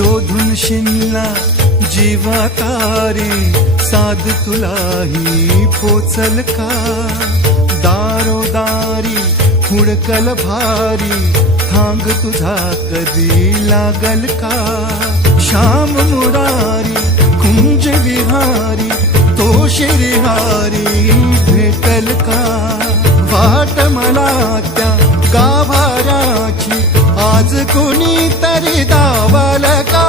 शोधून शिनला जीवा तारे, साध तुलाही पोचल का? दारोदारी हुडकल भारी, थांग तुझा कधी लागल का? श्याम मुरारी कुंज विहारी, तो श्रीहारी भेटल का? वाट मला त्या गाभाऱ्याची, आज कोणी तरी दावल का?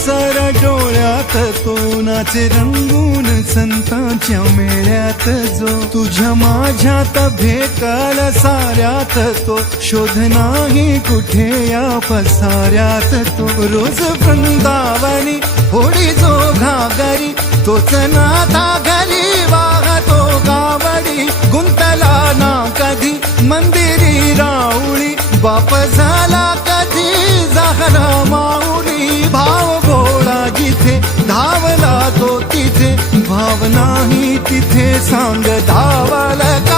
सर डोळ्यात तो नाचे रंगून संतांच्या मेळ्यात, जो तुझ्या माझ्यात भेटल साऱ्यात, तो शोध नाही कुठे या पसाऱ्यात. तो रोज वृंदावनी होडी जो घागरी, तोच नाथा घरी वाहतो गावडी. गुंतला ना कधी मंदिरी राऊळी, बाप झाला कधी झाला माऊली. भाव भोळा जिथे धावला तो तिथे, भाव नाही तिथे सांग धावला.